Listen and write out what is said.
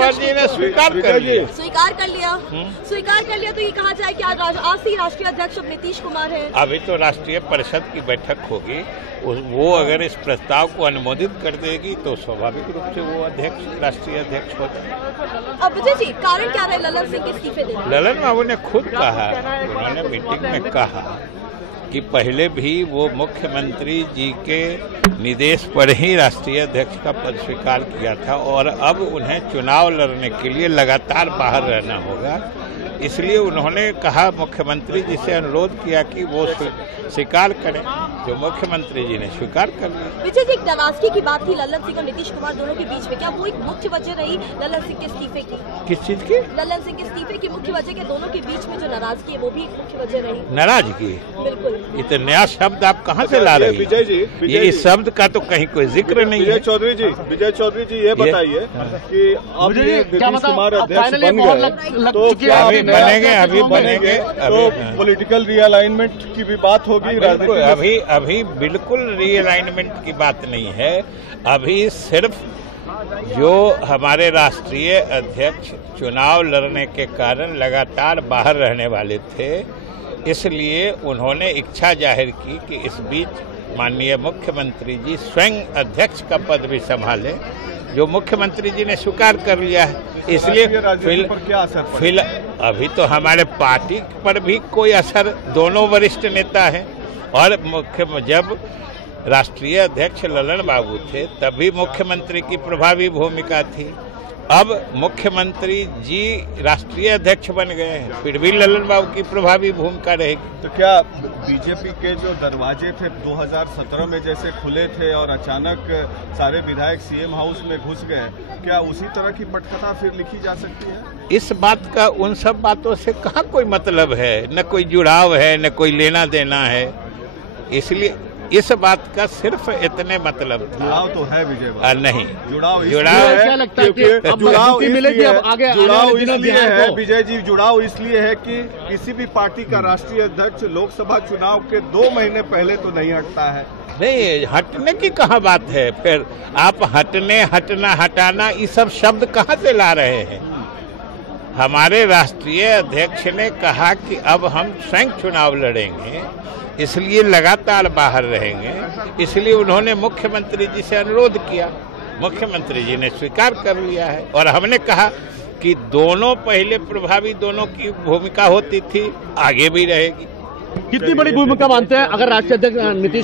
कुमार जी ने स्वीकार कर लिया। स्वीकार कर लिया तो ये कहा जाए कि आज से राष्ट्रीय अध्यक्ष अब नीतीश कुमार है। अभी तो राष्ट्रीय परिषद की बैठक होगी, वो अगर इस प्रस्ताव को अनुमोदित कर देगी तो स्वाभाविक रूप से वो राष्ट्रीय अध्यक्ष हो जाए। अब विजय जी, कारण क्या रहे ललन सिंह के इस्तीफे देने? ललन बाबू ने खुद कहा, उन्होंने मीटिंग में कहा कि पहले भी वो मुख्यमंत्री जी के निर्देश पर ही राष्ट्रीय अध्यक्ष का पद स्वीकार किया था और अब उन्हें चुनाव लड़ने के लिए लगातार बाहर रहना होगा। इसलिए उन्होंने कहा, मुख्यमंत्री जी से अनुरोध किया कि वो स्वीकार करें, जो मुख्यमंत्री जी ने स्वीकार कर लिया। विजय जी, एक नाराजगी की बात थी ललन सिंह और नीतीश कुमार दोनों के बीच में, क्या वो एक मुख्य वजह रही ललन सिंह के इस्तीफे की? किस चीज की? ललन सिंह के इस्तीफे की मुख्य वजह के दोनों के बीच में जो नाराजगी है वो भी एक मुख्य वजह रही? नाराजगी? बिल्कुल। ये तो नया शब्द आप कहाँ से ला रहे हैं? विजय जी, ये इस शब्द का तो कहीं कोई जिक्र नहीं है। विजय चौधरी जी ये बताइए कि अब ये नीतीश कुमार अध्यक्ष बन गए तो क्या अभी बनेंगे तो पॉलिटिकल रीअलाइनमेंट की भी बात होगी? अभी बिल्कुल रीअलाइनमेंट की बात नहीं है। अभी सिर्फ जो हमारे राष्ट्रीय अध्यक्ष चुनाव लड़ने के कारण लगातार बाहर रहने वाले थे, इसलिए उन्होंने इच्छा जाहिर की कि इस बीच माननीय मुख्यमंत्री जी स्वयं अध्यक्ष का पद भी संभालें, जो मुख्यमंत्री जी ने स्वीकार कर लिया है। इसलिए क्या असर अभी तो हमारे पार्टी पर भी कोई असर, दोनों वरिष्ठ नेता हैं और जब राष्ट्रीय अध्यक्ष ललन बाबू थे तभी मुख्यमंत्री की प्रभावी भूमिका थी। अब मुख्यमंत्री जी राष्ट्रीय अध्यक्ष बन गए हैं, फिर भी ललन बाबू की प्रभावी भूमिका रहेगी। तो क्या बीजेपी के जो दरवाजे थे 2017 में जैसे खुले थे और अचानक सारे विधायक सीएम हाउस में घुस गए, क्या उसी तरह की पटकथा फिर लिखी जा सकती है? इस बात का उन सब बातों से कहाँ कोई मतलब है, न कोई जुड़ाव है, न कोई लेना देना है। इसलिए इस बात का सिर्फ इतने मतलब था। जुड़ाव तो है विजय, नहीं जुड़ाव क्या लगता है कि जुड़ाव मिलेगी अब आगे? जुड़ाव इसलिए है विजय जी, जुड़ाव इसलिए है कि किसी भी पार्टी का राष्ट्रीय अध्यक्ष लोकसभा चुनाव के 2 महीने पहले तो नहीं हटता है। नहीं, हटने की कहाँ बात है? फिर आप हटने, हटना, हटाना, ये सब शब्द कहाँ से ला रहे हैं? हमारे राष्ट्रीय अध्यक्ष ने कहा कि अब हम स्वयं चुनाव लड़ेंगे, इसलिए लगातार बाहर रहेंगे। इसलिए उन्होंने मुख्यमंत्री जी से अनुरोध किया, मुख्यमंत्री जी ने स्वीकार कर लिया है और हमने कहा कि दोनों पहले प्रभावी, दोनों की भूमिका होती थी, आगे भी रहेगी। कितनी बड़ी भूमिका मानते हैं अगर राष्ट्रीय अध्यक्ष नीतीश